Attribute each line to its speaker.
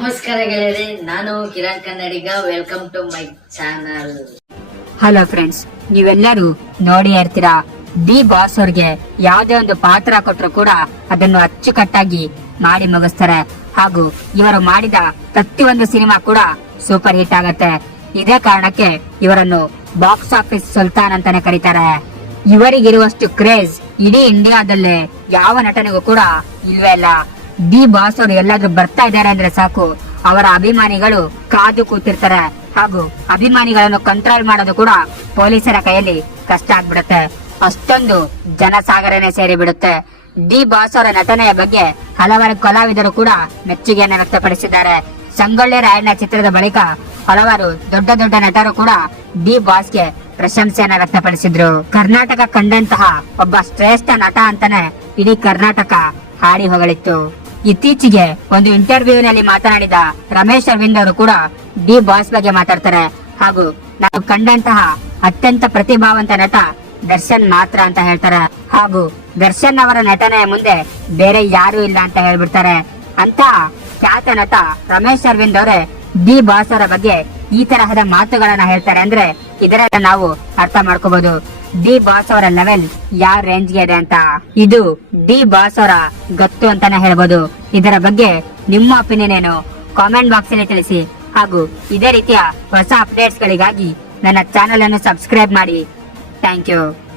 Speaker 1: ನಮಸ್ಕಾರ ಗೆಳೆಯರೆ, ನಾನು Kiran Kannadiga. Welcome to my channel
Speaker 2: hello friends ನೀವೆಲ್ಲರೂ ನೋಡಿ ಇರ್ತೀರಾ ಡಿ ಬಾಸ್ ಅವ್ರಿಗೆ ಯಾವುದೇ ಒಂದು ಪಾತ್ರ ಕೊಟ್ಟರು ಕೂಡ ಅದನ್ನು ಅಚ್ಚುಕಟ್ಟಾಗಿ ಮಾಡಿ ಮುಗಿಸ್ತಾರೆ. ಹಾಗೂ ಇವರು ಮಾಡಿದ ಪ್ರತಿಯೊಂದು ಸಿನಿಮಾ ಕೂಡ ಸೂಪರ್ ಹಿಟ್ ಆಗತ್ತೆ. ಇದೇ ಕಾರಣಕ್ಕೆ ಇವರನ್ನು ಬಾಕ್ಸ್ ಆಫೀಸ್ ಸುಲ್ತಾನ್ ಅಂತಾನೆ ಕರೀತಾರೆ. ಇವರಿಗಿರುವಷ್ಟು ಕ್ರೇಜ್ ಇಡೀ ಇಂಡಿಯಾದಲ್ಲೇ ಯಾವ ನಟನಿಗೂ ಕೂಡ ಇಲ್ವೇ ಇಲ್ಲ. ಡಿ ಬಾಸ್ ಅವರು ಎಲ್ಲಾದ್ರೂ ಬರ್ತಾ ಇದ್ದಾರೆ ಅಂದ್ರೆ ಸಾಕು. ಅವರ ಅಭಿಮಾನಿಗಳು ಕಾದು ಕೂತಿರ್ತಾರೆ. ಹಾಗೂ ಅಭಿಮಾನಿಗಳನ್ನು ಕಂಟ್ರೋಲ್ ಮಾಡೋದು ಕೂಡ ಪೊಲೀಸರ ಕೈಯಲ್ಲಿ ಕಷ್ಟ ಆಗ್ಬಿಡುತ್ತೆ. ಅಷ್ಟೊಂದು ಜನಸಾಗರನೆ ಸೇರಿ ಬಿಡುತ್ತೆ ಡಿ ಬಾಸ್ ಅವರ ನಟನೆಯ ಬಗ್ಗೆ ಹಲವಾರು ಕಲಾವಿದರು ಕೂಡ ಮೆಚ್ಚುಗೆಯನ್ನು ವ್ಯಕ್ತಪಡಿಸಿದ್ದಾರೆ. ಸಂಗೊಳ್ಳಿ ರಾಯಣ್ಣ ಚಿತ್ರದ ಬಳಿಕ ಹಲವಾರು ದೊಡ್ಡ ದೊಡ್ಡ ನಟರು ಕೂಡ ಡಿ ಬಾಸ್ಗೆ ಪ್ರಶಂಸೆಯನ್ನ ವ್ಯಕ್ತಪಡಿಸಿದ್ರು. ಕರ್ನಾಟಕ ಕಂಡಂತಹ ಒಬ್ಬ ಶ್ರೇಷ್ಠ ನಟ ಅಂತಾನೆ ಇಡೀ ಕರ್ನಾಟಕ ಹಾಡಿ ಹೊಗಳಿತ್ತು. ಇತ್ತೀಚೆಗೆ ಒಂದು ಇಂಟರ್ವ್ಯೂ ನಲ್ಲಿ ಮಾತನಾಡಿದ ರಮೇಶ್ ಅರವಿಂದ್ ಅವರು ಕೂಡ ಡಿ ಬಾಸ್ ಬಗ್ಗೆ ಮಾತಾಡ್ತಾರೆ. ಹಾಗೂ ನಾವು ಕಂಡಂತಹ ಅತ್ಯಂತ ಪ್ರತಿಭಾವಂತ ನಟ ದರ್ಶನ್ ಮಾತ್ರ ಅಂತ ಹೇಳ್ತಾರೆ. ಹಾಗೂ ದರ್ಶನ್ ಅವರ ನಟನೆಯ ಮುಂದೆ ಬೇರೆ ಯಾರು ಇಲ್ಲ ಅಂತ ಹೇಳ್ಬಿಡ್ತಾರೆ. ಅಂತ ಖ್ಯಾತ ನಟ ರಮೇಶ್ ಅರವಿಂದ್ ಅವರೇ ಡಿ ಬಾಸ್ ಅವರ ಬಗ್ಗೆ ಈ ತರಹದ ಮಾತುಗಳನ್ನ ಹೇಳ್ತಾರೆ ಅಂದ್ರೆ ಇದರ ನಾವು ಅರ್ಥ ಮಾಡ್ಕೋಬಹುದು ಡಿ ಬಾಸ್ ಅವರ ಲೆವೆಲ್ ಯಾವ ರೇಂಜ್ಗೆ ಇದೆ ಅಂತ. ಇದು ಡಿ ಬಾಸ್ ಅವರ ಗತ್ತು ಅಂತಾನೆ ಹೇಳ್ಬೋದು. ಇದರ ಬಗ್ಗೆ ನಿಮ್ಮ ಒಪಿನಿಯನ್ ಏನು? ಕಾಮೆಂಟ್ ಬಾಕ್ಸ್ ಅಲ್ಲಿ ತಿಳಿಸಿ. ಹಾಗೂ ಇದೇ ರೀತಿಯ ಹೊಸ ಅಪ್ಡೇಟ್ಸ್ ಗಳಿಗಾಗಿ ನನ್ನ ಚಾನೆಲ್ ಅನ್ನು ಸಬ್ಸ್ಕ್ರೈಬ್ ಮಾಡಿ. Thank you